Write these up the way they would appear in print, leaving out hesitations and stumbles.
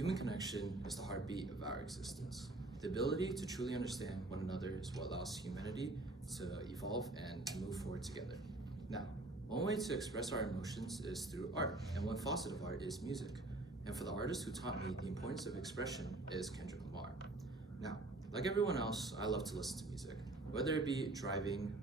Human connection is the heartbeat of our existence. The ability to truly understand one another is what allows humanity to evolve and move forward together. Now, one way to express our emotions is through art, and one facet of art is music. And for the artist who taught me the importance of expression is Kendrick Lamar. Now, like everyone else, I love to listen to music, whether it be driving,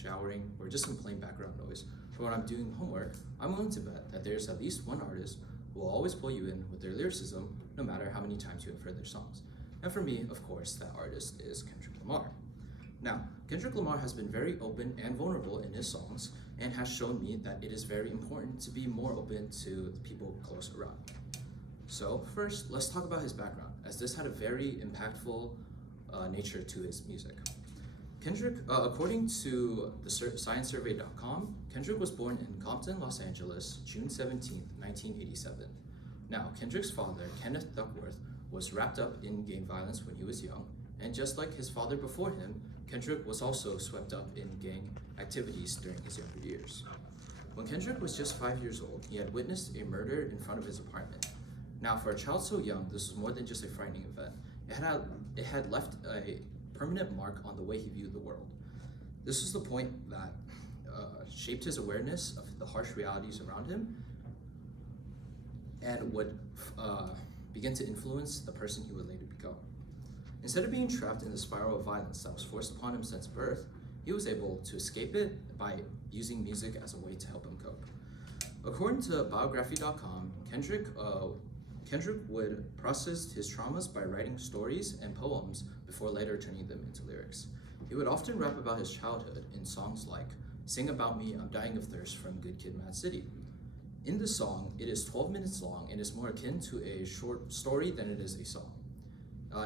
showering, or just some plain background noise. But when I'm doing homework, I'm willing to bet that there's at least one artist who will always pull you in with their lyricism, no matter how many times you have heard their songs. And for me, of course, that artist is Kendrick Lamar. Now, Kendrick Lamar has been very open and vulnerable in his songs and has shown me that it is very important to be more open to the people close around me. So first, let's talk about his background, as this had a very impactful nature to his music. Kendrick, according to the ScienceSurvey.com, Kendrick was born in Compton, Los Angeles, June 17, 1987. Now, Kendrick's father, Kenneth Duckworth, was wrapped up in gang violence when he was young, and just like his father before him, Kendrick was also swept up in gang activities during his younger years. When Kendrick was just 5 years old, he had witnessed a murder in front of his apartment. Now, for a child so young, this was more than just a frightening event. It had left a permanent mark on the way he viewed the world. This was the point that shaped his awareness of the harsh realities around him and would begin to influence the person he would later become. Instead of being trapped in the spiral of violence that was forced upon him since birth, he was able to escape it by using music as a way to help him cope. According to biography.com, Kendrick would process his traumas by writing stories and poems before later turning them into lyrics. He would often rap about his childhood in songs like "Sing About Me, I'm Dying of Thirst" from Good Kid, Mad City. In the song, it is 12 minutes long and is more akin to a short story than it is a song.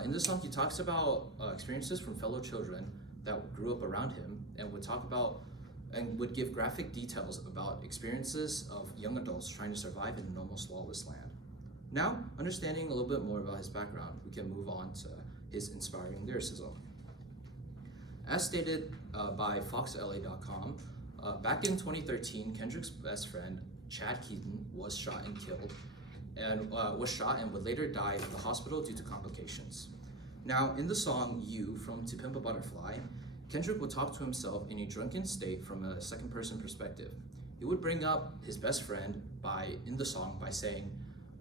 In the song, he talks about experiences from fellow children that grew up around him and would give graphic details about experiences of young adults trying to survive in a normal, lawless land. Now, understanding a little bit more about his background, we can move on to his inspiring lyricism. As stated by FoxLA.com, back in 2013, Kendrick's best friend, Chad Keaton, was shot and would later die in the hospital due to complications. Now, in the song "You" from To Pimp a Butterfly, Kendrick would talk to himself in a drunken state from a second-person perspective. He would bring up his best friend in the song by saying,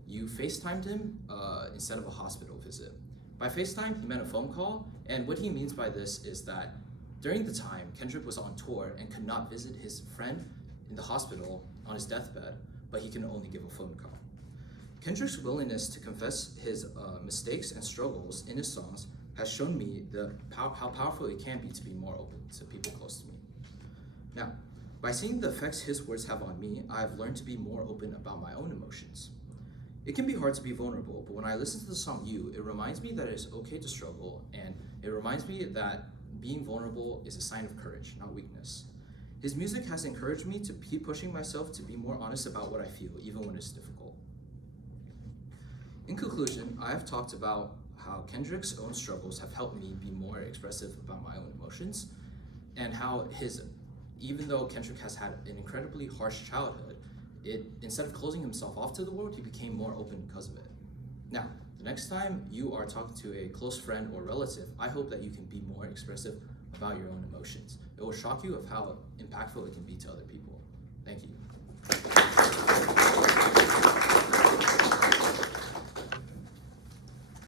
"You FaceTimed him instead of a hospital visit." By FaceTime, he meant a phone call, and what he means by this is that during the time, Kendrick was on tour and could not visit his friend in the hospital on his deathbed, but he can only give a phone call. Kendrick's willingness to confess his mistakes and struggles in his songs has shown me how powerful it can be to be more open to people close to me. Now, by seeing the effects his words have on me, I have learned to be more open about my own emotions. It can be hard to be vulnerable, but when I listen to the song "You," it reminds me that it is okay to struggle, and it reminds me that being vulnerable is a sign of courage, not weakness. His music has encouraged me to keep pushing myself to be more honest about what I feel, even when it's difficult. In conclusion, I have talked about how Kendrick's own struggles have helped me be more expressive about my own emotions, and how even though Kendrick has had an incredibly harsh childhood, instead of closing himself off to the world, he became more open because of it. Now, the next time you are talking to a close friend or relative, I hope that you can be more expressive about your own emotions. It will shock you of how impactful it can be to other people. Thank you.